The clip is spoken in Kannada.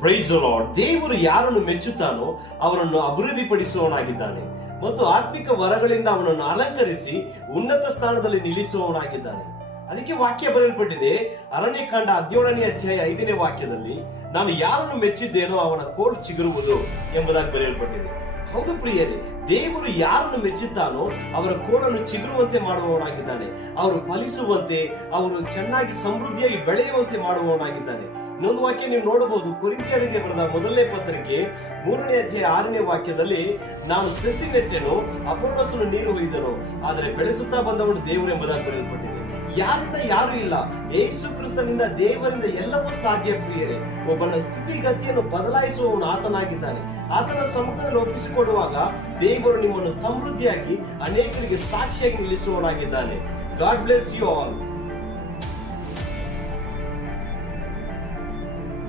Price the lord. ದೇವರು ಯಾರನ್ನು ಮೆಚ್ಚುತ್ತಾನೋ ಅವರನ್ನು ಅಭಿವೃದ್ಧಿಪಡಿಸುವವನಾಗಿದ್ದಾನೆ ಮತ್ತು ಆತ್ಮಿಕ ವರಗಳಿಂದ ಅವನನ್ನು ಅಲಂಕರಿಸಿ ಉನ್ನತ ಸ್ಥಾನದಲ್ಲಿ ನಿಲ್ಲಿಸುವವನಾಗಿದ್ದಾನೆ. ಅದಕ್ಕೆ ವಾಕ್ಯ ಬರೆಯಲ್ಪಟ್ಟಿದೆ, ಅರಣ್ಯಕಾಂಡ 17ನೇ ಅಧ್ಯಾಯ 5ನೇ ವಾಕ್ಯದಲ್ಲಿ, ನಾನು ಯಾರನ್ನು ಮೆಚ್ಚಿದ್ದೇನೋ ಅವನ ಕೋಲು ಚಿಗುರುವುದು ಎಂಬುದಾಗಿ ಬರೆಯಲ್ಪಟ್ಟಿದೆ. ಹೌದು ಪ್ರಿಯರೇ, ದೇವರು ಯಾರನ್ನು ಮೆಚ್ಚುತ್ತಾನೋ ಅವರ ಕೋಲನ್ನು ಚಿಗುರುವಂತೆ ಮಾಡುವವನಾಗಿದ್ದಾನೆ. ಅವರು ಫಲಿಸುವಂತೆ, ಅವರು ಚೆನ್ನಾಗಿ ಸಮೃದ್ಧಿಯಾಗಿ ಬೆಳೆಯುವಂತೆ ಮಾಡುವವನಾಗಿದ್ದಾನೆ. ಇನ್ನೊಂದು ವಾಕ್ಯ ನೀವು ನೋಡಬಹುದು, ಕೊರಿಂಥಿಯರಿಗೆ ಬರೆದ ಮೊದಲನೇ ಪತ್ರಿಕೆ 3ನೇ ಅಧ್ಯಾಯ 6ನೇ ವಾಕ್ಯದಲ್ಲಿ, ನಾನು ಸಸಿ ನೆಟ್ಟೆನು, ಅಪೊಲ್ಲೋಸನು ನೀರು ಹೊಯ್ದನು, ಆದರೆ ಬೆಳೆಸುತ್ತಾ ಬಂದವನು ದೇವರು ಎಂಬುದಾಗಿ ಬರೆಯಲ್ಪಟ್ಟಿದೆ. ಯಾರಿಂದ ಯಾರು ಇಲ್ಲ, ಯೇಸು ಕ್ರಿಸ್ತನಿಂದ ದೇವರಿಂದ ಎಲ್ಲವೂ ಸಾಧ್ಯ ಪ್ರಿಯರೇ. ಒಬ್ಬನ ಸ್ಥಿತಿಗತಿಯನ್ನು ಬದಲಾಯಿಸುವವನು ಆತನಾಗಿದ್ದಾನೆ. ಆತನ ಸಮ್ಮುಖದಲ್ಲಿ ಒಪ್ಪಿಸಿಕೊಡುವಾಗ ದೇವರು ನಿಮ್ಮನ್ನು ಸಮೃದ್ಧಿಯಾಗಿ ಅನೇಕರಿಗೆ ಸಾಕ್ಷಿಯಾಗಿ ನಿಲ್ಲಿಸುವವನಾಗಿದ್ದಾನೆ. God bless you all.